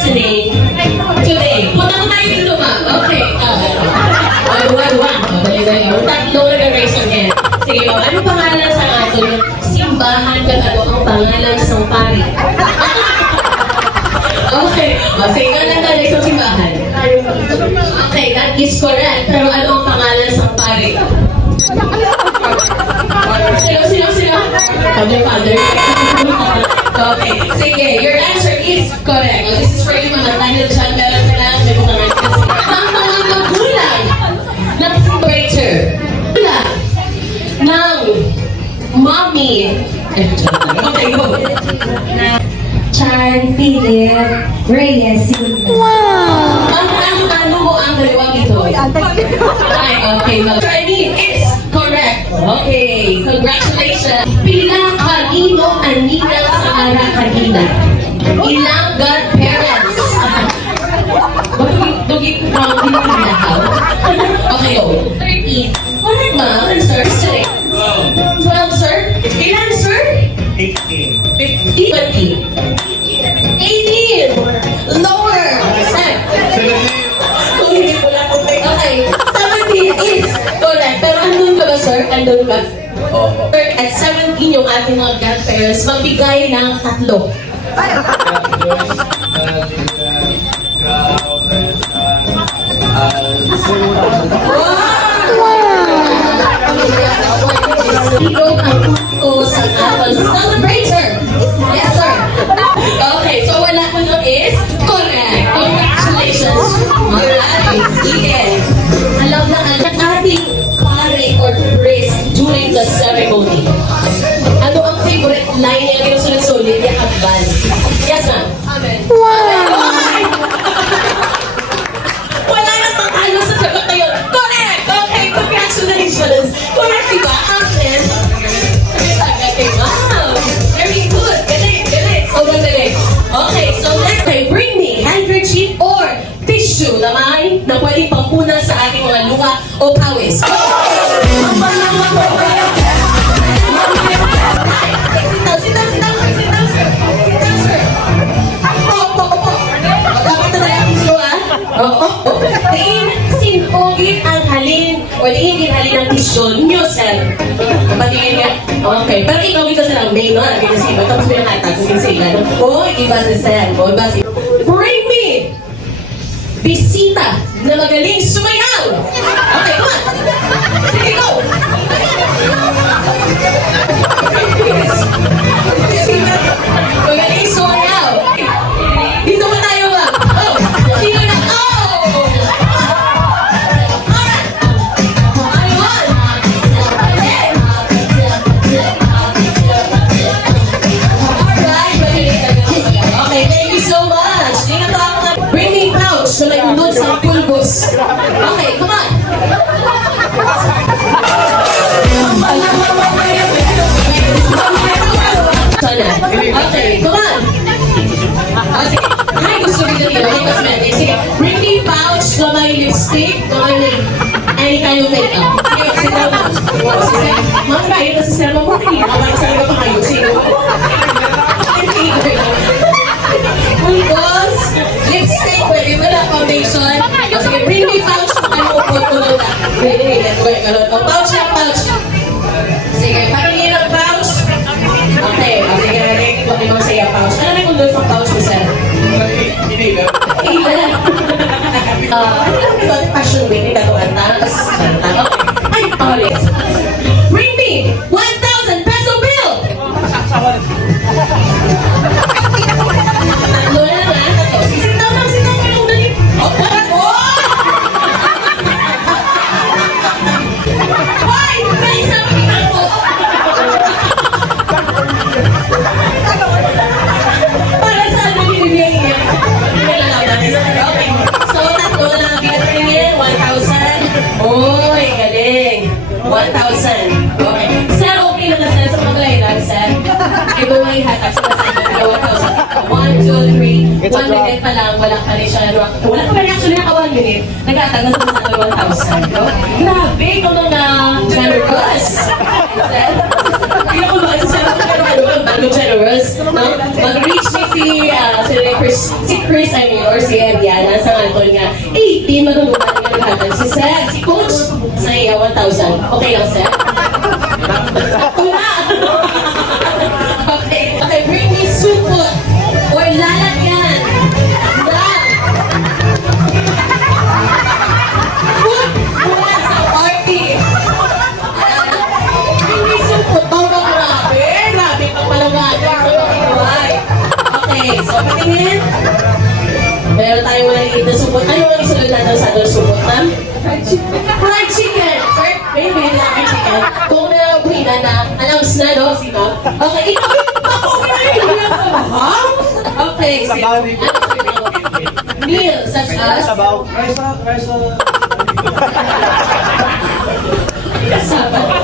listening today. Punta ko tayo dito, ma'am. Okay. Tatlo na raise your hand. Sige, ma'am. Ano pangalan sa ating simbahan katago ang pangalan sa pari? Okay. Sige, lang tayo sa simbahan. Okay, that is correct. Pero ano ang pangalan sa pari? Sino? Father. Okay. Sige, your answer is correct. This is for you, mga dahil dyan, meron ka lang, may mga answers. Ang mga magulang ng celebrator ng mommy. Okay, go. Chan Philip Reyes. Wow! Ano mo ang dalawang ito? Ay, okay. I mean, it's correct. Okay, congratulations. Pila kanino anina sa ara kanina? Ilang godparents? Dugi counting pinakaw? Okay, go. 13. Correct, ma'am. Answer, sir. 12, sir. Ilan, sir? 18. 15. 18. Lower. Sir. Kung hindi po lang po. Okay. 17 is correct. Pero andun ka ba, sir? Andun ka? Sir, at 17 yung ating mga godparents, magbigay ng 3. Ikaw ang puto sa ating celebrator. Yes, sir. Okay, so wala ko doon is correct. Congratulations. Alright, sige. Alam na ang ating pare or priest during the ceremony. Ano ang favorite line niya yung sulit-sulit niya akbal? Yes, ma'am. Amen. Wow! Wala nang matalo sa sagot na yun. Correct! Okay, congratulations. Correct, diba? Amen. Okay, wow. Very good. Galing. Sobrang galing. Okay, so next time, bring me handkerchief or tissue na pwedeng pampunan sa ating mga luha o pawis. Sit down, sir. Opo. Dapat na lang tissue, Oo. Sinpogit ang halin o diin halin ng tissue nyo, sir. Patingin niya. Okay. Pero ikaw ito silang main, no? Pinasiba. Tapos pinakatag kung sila, no? O, iba si sir. O, iba si... Bring me! Bisita na magaling sumayaw! Okay, come on! Sige, go! Bisita magaling sumayaw! Dito ba tayo, ma'am? Oh! Sino na? Oh! Okay, thank you so much! Ingat ako na bringing pouch na may unod sa pulbos. Okay, come on! Okay, come on! Okay, ay gusto rin nila. Okay, cosmetic. Sige, bring me pouch na may lipstick, na may any kind of makeup. Sige, sit down na. Sige, mga kayo na si Sir Mamo. Hindi ka ba sa iba pa kayo? Sige. Pulbos, lipstick, pwede mo na foundation. O sige, bring me pouch na ano upot ko na. Pwede, pouch lang, pouch. Sige, patingin ang pouch. Okay, sige, natin ko yung mga saya pouch. Ano na kung doon sa pouch mo, sir? Ilan. Ano lang diba, fashion week, hindi ka tapos, ay, ulit. Bring me 1,000 peso bill! Tatlo na lang, tatlo. Sit down lang, dali. Hoy! May isang pinako! Para sa ano binibigyan niya? Okay. So, tatlo na lang binibigyan, 1,000. Uy, galing. 1,000. Okay. Sir, okay na sir sa pag-line, sir. Giveaway hatag sa sir. 1,000. 1, 2, 3. 1 minute pa lang, wala pa rin siya. Wala pa rin actually naka 1 minute. Nag-atag na sa 1,000. No? Grabe, ikaw mga generous. Sir, hindi ako ba sa generous, no? Mag-reach ni si si Chris, or si Ariana, sa Anton nga, 18, matulungan nga lahat. Si Seth, si Coach, sa iya, 1,000. Okay lang, Seth? Tuna! Okay, bring me supot or lalagyan. Lang. Food mula sa party. Bring me supot. Oh, grabe. Grabe pang malungagan sa pag-iway. Okay, so patingin. Meron tayong maliit na supot. Ano ang isunod natin sa ating supot, ma'am? Fried chicken! Sir, may fried chicken. Kung nauwi na, announce na, no? Si ma'am. Okay, ito. Ako na yun. Okay, sige. Meal, such as... Sabaw. Rice. Sabaw.